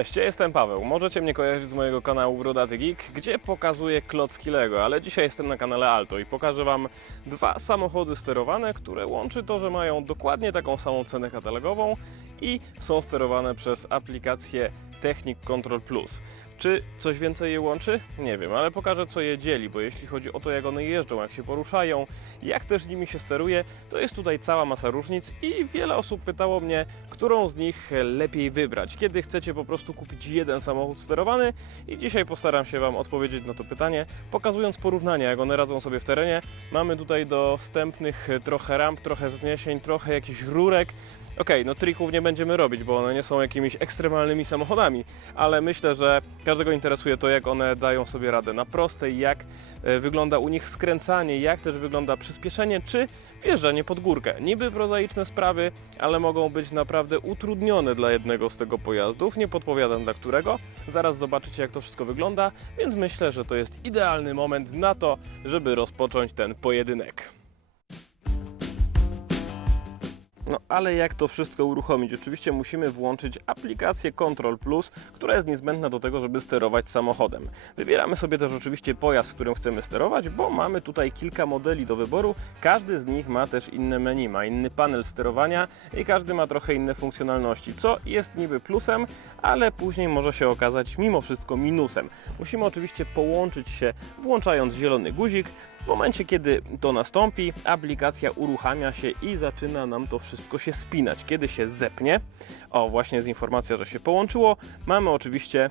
Cześć, ja jestem Paweł. Możecie mnie kojarzyć z mojego kanału Brodaty Geek, gdzie pokazuję klocki Lego, ale dzisiaj jestem na kanale Alto i pokażę Wam dwa samochody sterowane, które łączy to, że mają dokładnie taką samą cenę katalogową i są sterowane przez aplikację Technic Control Plus. Czy coś więcej je łączy? Nie wiem, ale pokażę co je dzieli, bo jeśli chodzi o to jak one jeżdżą, jak się poruszają, jak też nimi się steruje, to jest tutaj cała masa różnic i wiele osób pytało mnie, którą z nich lepiej wybrać, kiedy chcecie po prostu kupić jeden samochód sterowany i dzisiaj postaram się Wam odpowiedzieć na to pytanie, pokazując porównania, jak one radzą sobie w terenie. Mamy tutaj dostępnych trochę ramp, trochę wzniesień, trochę jakichś rurek, Okej, no trików nie będziemy robić, bo one nie są jakimiś ekstremalnymi samochodami, ale myślę, że każdego interesuje to, jak one dają sobie radę na prostej, jak e, wygląda u nich skręcanie, jak też wygląda przyspieszenie, czy wjeżdżanie pod górkę. Niby prozaiczne sprawy, ale mogą być naprawdę utrudnione dla jednego z tego pojazdów. Nie podpowiadam dla którego. Zaraz zobaczycie, jak to wszystko wygląda, więc myślę, że to jest idealny moment na to, żeby rozpocząć ten pojedynek. No ale jak to wszystko uruchomić? Oczywiście musimy włączyć aplikację Control Plus, która jest niezbędna do tego, żeby sterować samochodem. Wybieramy sobie też oczywiście pojazd, którym chcemy sterować, bo mamy tutaj kilka modeli do wyboru. Każdy z nich ma też inne menu, ma inny panel sterowania i każdy ma trochę inne funkcjonalności, co jest niby plusem, ale później może się okazać mimo wszystko minusem. Musimy oczywiście połączyć się włączając zielony guzik, w momencie, kiedy to nastąpi, aplikacja uruchamia się i zaczyna nam to wszystko się spinać. Kiedy się zepnie, o właśnie jest informacja, że się połączyło, mamy oczywiście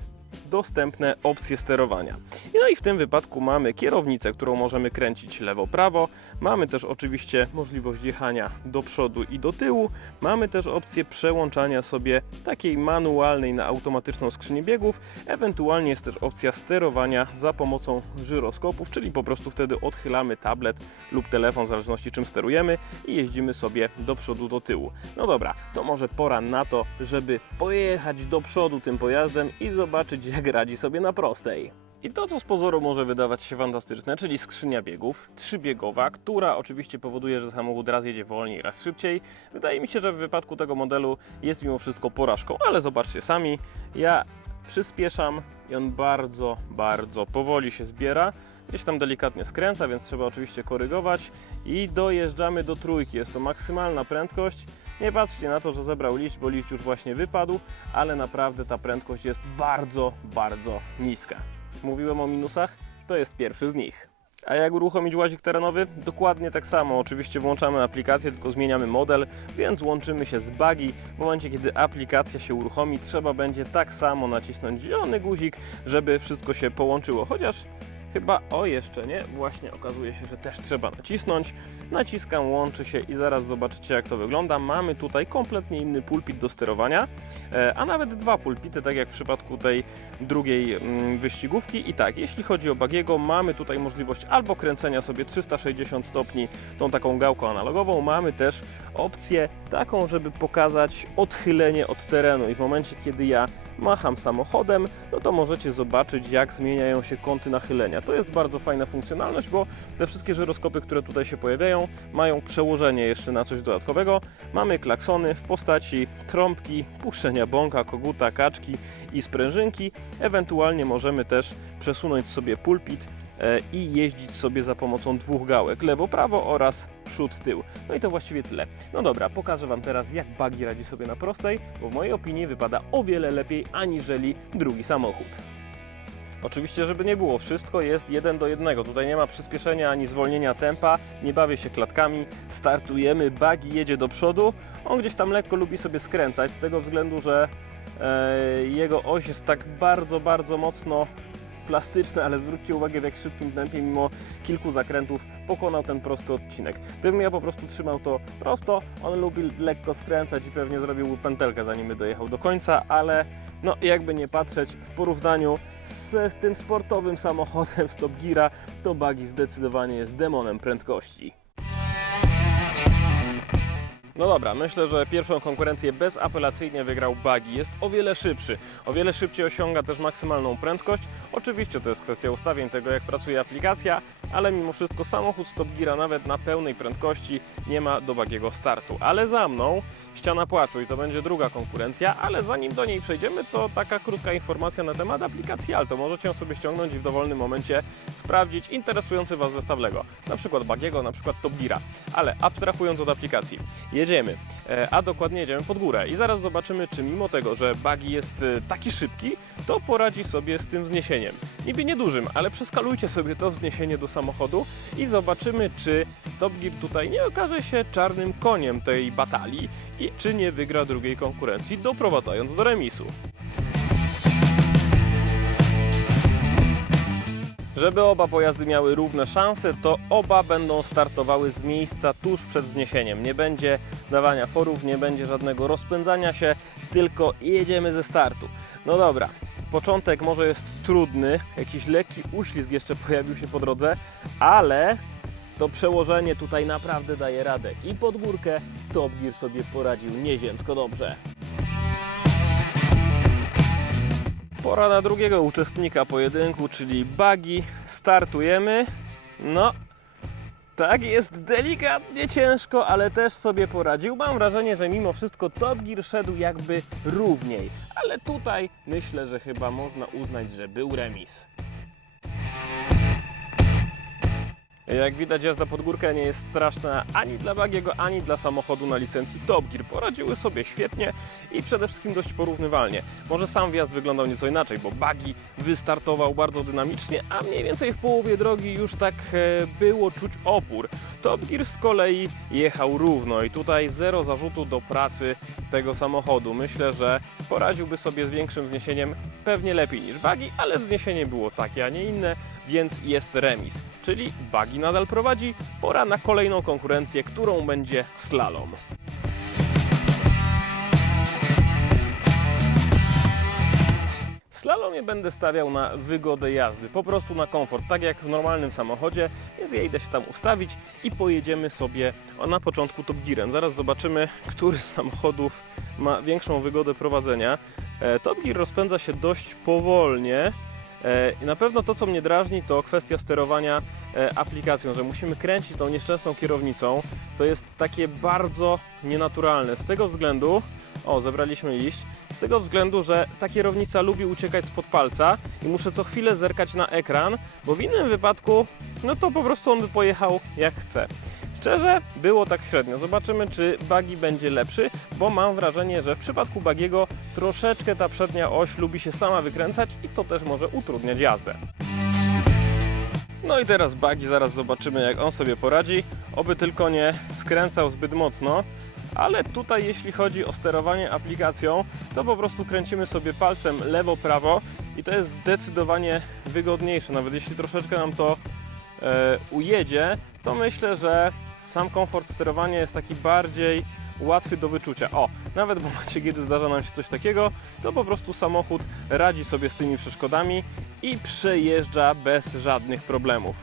dostępne opcje sterowania. No i w tym wypadku mamy kierownicę, którą możemy kręcić lewo-prawo. Mamy też oczywiście możliwość jechania do przodu i do tyłu. Mamy też opcję przełączania sobie takiej manualnej na automatyczną skrzynię biegów. Ewentualnie jest też opcja sterowania za pomocą żyroskopów, czyli po prostu wtedy odchylamy tablet lub telefon, w zależności czym sterujemy i jeździmy sobie do przodu, do tyłu. No dobra, to może pora na to, żeby pojechać do przodu tym pojazdem i zobaczyć jak radzi sobie na prostej. I to, co z pozoru może wydawać się fantastyczne, czyli skrzynia biegów, trzybiegowa, która oczywiście powoduje, że samochód raz jedzie wolniej, raz szybciej. Wydaje mi się, że w wypadku tego modelu jest mimo wszystko porażką, ale zobaczcie sami, ja przyspieszam i on bardzo, bardzo powoli się zbiera. Gdzieś tam delikatnie skręca, więc trzeba oczywiście korygować i dojeżdżamy do trójki. Jest to maksymalna prędkość. Nie patrzcie na to, że zebrał liść, bo liść już właśnie wypadł, ale naprawdę ta prędkość jest bardzo, bardzo niska. Mówiłem o minusach? To jest pierwszy z nich. A jak uruchomić łazik terenowy? Dokładnie tak samo. Oczywiście włączamy aplikację, tylko zmieniamy model, więc łączymy się z buggy. W momencie, kiedy aplikacja się uruchomi, trzeba będzie tak samo nacisnąć zielony guzik, żeby wszystko się połączyło. Chociaż Chyba, o jeszcze nie, właśnie okazuje się, że też trzeba nacisnąć. Naciskam, łączy się i zaraz zobaczycie jak to wygląda. Mamy tutaj kompletnie inny pulpit do sterowania, e, a nawet dwa pulpity, tak jak w przypadku tej drugiej mm, wyścigówki. I tak, jeśli chodzi o Bagiego, mamy tutaj możliwość albo kręcenia sobie 360 stopni tą taką gałką analogową, mamy też opcję taką, żeby pokazać odchylenie od terenu i w momencie, kiedy ja macham samochodem, no to możecie zobaczyć, jak zmieniają się kąty nachylenia. To jest bardzo fajna funkcjonalność, bo te wszystkie żyroskopy, które tutaj się pojawiają, mają przełożenie jeszcze na coś dodatkowego. Mamy klaksony w postaci trąbki, puszczenia bąka, koguta, kaczki i sprężynki. Ewentualnie możemy też przesunąć sobie pulpit e, i jeździć sobie za pomocą dwóch gałek, lewo, prawo oraz przód, tył. No i to właściwie tyle. No dobra, pokażę Wam teraz jak buggy radzi sobie na prostej, bo w mojej opinii wypada o wiele lepiej aniżeli drugi samochód. Oczywiście, żeby nie było, wszystko jest jeden do jednego. Tutaj nie ma przyspieszenia ani zwolnienia tempa, nie bawię się klatkami. Startujemy, buggy jedzie do przodu. On gdzieś tam lekko lubi sobie skręcać, z tego względu, że e, jego oś jest tak bardzo, bardzo mocno plastyczna, ale zwróćcie uwagę w jak szybkim tempie, mimo kilku zakrętów, pokonał ten prosty odcinek. Gdybym ja po prostu trzymał to prosto, on lubi lekko skręcać i pewnie zrobiłby pętelkę, zanim by dojechał do końca, ale no jakby nie patrzeć, w porównaniu z, z tym sportowym samochodem Stop Geara, to Buggy zdecydowanie jest demonem prędkości. No dobra, myślę, że pierwszą konkurencję bezapelacyjnie wygrał Buggy. Jest o wiele szybszy, o wiele szybciej osiąga też maksymalną prędkość. Oczywiście to jest kwestia ustawień tego, jak pracuje aplikacja, ale mimo wszystko samochód Stop Geara nawet na pełnej prędkości nie ma do Buggy'ego startu. Ale za mną ściana płaczu i to będzie druga konkurencja, ale zanim do niej przejdziemy, to taka krótka informacja na temat aplikacji Alto. Możecie ją sobie ściągnąć i w dowolnym momencie sprawdzić interesujący Was zestaw Lego, na przykład Bagiego, na przykład Top Geara. Ale abstrahując od aplikacji, jedziemy, e, a dokładnie jedziemy pod górę i zaraz zobaczymy, czy mimo tego, że Buggy jest e, taki szybki, to poradzi sobie z tym wzniesieniem. Niby niedużym, ale przeskalujcie sobie to wzniesienie do samochodu i zobaczymy, czy Top Gear tutaj nie okaże się czarnym koniem tej batalii i czy nie wygra drugiej konkurencji, doprowadzając do remisu. Żeby oba pojazdy miały równe szanse, to oba będą startowały z miejsca tuż przed wzniesieniem. Nie będzie dawania forów, nie będzie żadnego rozpędzania się, tylko jedziemy ze startu. No dobra, początek może jest trudny, jakiś lekki uślizg jeszcze pojawił się po drodze, ale to przełożenie tutaj naprawdę daje radę. I pod górkę Top Gear sobie poradził nieziemsko dobrze. Pora na drugiego uczestnika pojedynku, czyli Buggy. Startujemy. No, tak jest delikatnie ciężko, ale też sobie poradził. Mam wrażenie, że mimo wszystko Top Gear szedł jakby równiej. Ale tutaj myślę, że chyba można uznać, że był remis. Jak widać jazda pod górkę nie jest straszna ani dla Bagiego, ani dla samochodu na licencji Top Gear. Poradziły sobie świetnie i przede wszystkim dość porównywalnie. Może sam wjazd wyglądał nieco inaczej, bo Bagi wystartował bardzo dynamicznie, a mniej więcej w połowie drogi już tak e, było czuć opór. Top Gear z kolei jechał równo i tutaj zero zarzutu do pracy tego samochodu. Myślę, że poradziłby sobie z większym wzniesieniem pewnie lepiej niż Bagi, ale wzniesienie było takie, a nie inne, więc jest remis. Czyli Bagi nadal prowadzi, pora na kolejną konkurencję, którą będzie slalom. Slalomie będę stawiał na wygodę jazdy, po prostu na komfort, tak jak w normalnym samochodzie, więc ja idę się tam ustawić i pojedziemy sobie na początku Top Gearem. Zaraz zobaczymy, który z samochodów ma większą wygodę prowadzenia. E, Top Gear rozpędza się dość powolnie. E, I na pewno to, co mnie drażni, to kwestia sterowania e, aplikacją, że musimy kręcić tą nieszczęsną kierownicą. To jest takie bardzo nienaturalne. Z tego względu, o, zebraliśmy liść, z tego względu, że ta kierownica lubi uciekać spod palca i muszę co chwilę zerkać na ekran, bo w innym wypadku, no to po prostu on by pojechał jak chce. Szczerze, było tak średnio. Zobaczymy, czy Buggy będzie lepszy, bo mam wrażenie, że w przypadku Bagiego troszeczkę ta przednia oś lubi się sama wykręcać i to też może utrudniać jazdę. No i teraz Buggy, zaraz zobaczymy jak on sobie poradzi. Oby tylko nie skręcał zbyt mocno. Ale tutaj jeśli chodzi o sterowanie aplikacją, to po prostu kręcimy sobie palcem lewo-prawo i to jest zdecydowanie wygodniejsze. Nawet jeśli troszeczkę nam to e, ujedzie, to myślę, że sam komfort sterowania jest taki bardziej łatwy do wyczucia. O, nawet w momencie, kiedy zdarza nam się coś takiego, to po prostu samochód radzi sobie z tymi przeszkodami i przejeżdża bez żadnych problemów.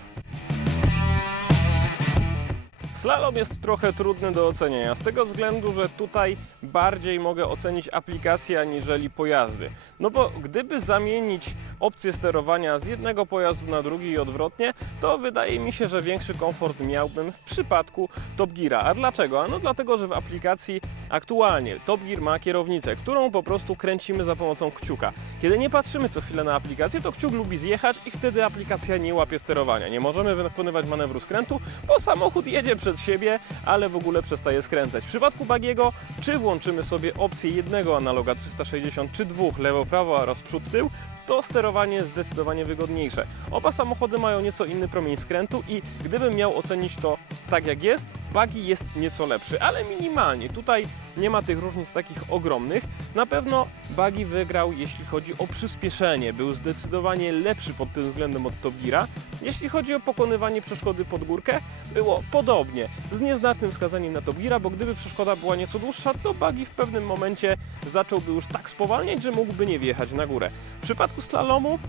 Slalom jest trochę trudny do ocenienia, z tego względu, że tutaj bardziej mogę ocenić aplikację aniżeli pojazdy. No bo gdyby zamienić opcję sterowania z jednego pojazdu na drugi i odwrotnie, to wydaje mi się, że większy komfort miałbym w przypadku Top Geara. A dlaczego? Ano dlatego, że w aplikacji aktualnie Top Gear ma kierownicę, którą po prostu kręcimy za pomocą kciuka. Kiedy nie patrzymy co chwilę na aplikację, to kciuk lubi zjechać i wtedy aplikacja nie łapie sterowania. Nie możemy wykonywać manewru skrętu, bo samochód jedzie przed siebie, ale w ogóle przestaje skręcać. W przypadku Bagiego, czy włączymy sobie opcję jednego analoga 360, czy dwóch, lewo, prawo oraz przód, tył, to sterowanie jest zdecydowanie wygodniejsze. Oba samochody mają nieco inny promień skrętu i gdybym miał ocenić to tak jak jest, Buggy jest nieco lepszy, ale minimalnie. Tutaj nie ma tych różnic takich ogromnych. Na pewno Buggy wygrał, jeśli chodzi o przyspieszenie. Był zdecydowanie lepszy pod tym względem od Top Geara. Jeśli chodzi o pokonywanie przeszkody pod górkę, było podobnie, z nieznacznym wskazaniem na Top Geara, bo gdyby przeszkoda była nieco dłuższa, to Buggy w pewnym momencie zacząłby już tak spowalniać, że mógłby nie wjechać na górę. W przypadku slalomu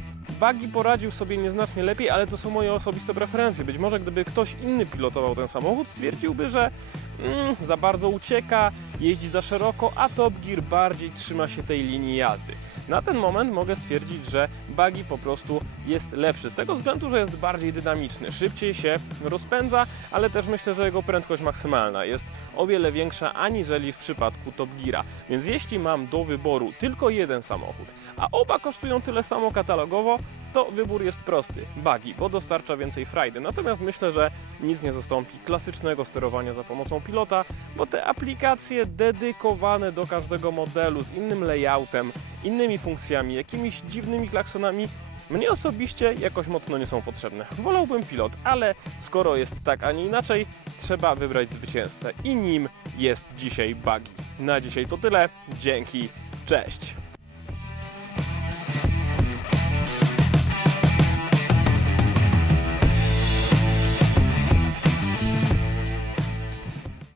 Buggy poradził sobie nieznacznie lepiej, ale to są moje osobiste preferencje. Być może gdyby ktoś inny pilotował ten samochód, stwierdziłby, że mm, za bardzo ucieka, jeździ za szeroko, a Top Gear bardziej trzyma się tej linii jazdy. Na ten moment mogę stwierdzić, że Buggy po prostu jest lepszy, z tego względu, że jest bardziej dynamiczny, szybciej się rozpędza, ale też myślę, że jego prędkość maksymalna jest o wiele większa aniżeli w przypadku Top Geara. Więc jeśli mam do wyboru tylko jeden samochód, a oba kosztują tyle samo katalogowo, to wybór jest prosty. Buggy, bo dostarcza więcej frajdy. Natomiast myślę, że nic nie zastąpi klasycznego sterowania za pomocą pilota, bo te aplikacje dedykowane do każdego modelu z innym layoutem, innymi funkcjami, jakimiś dziwnymi klaksonami mnie osobiście jakoś mocno nie są potrzebne. Wolałbym pilot, ale skoro jest tak, a nie inaczej, trzeba wybrać zwycięzcę i nim jest dzisiaj Buggy. Na dzisiaj to tyle. Dzięki. Cześć.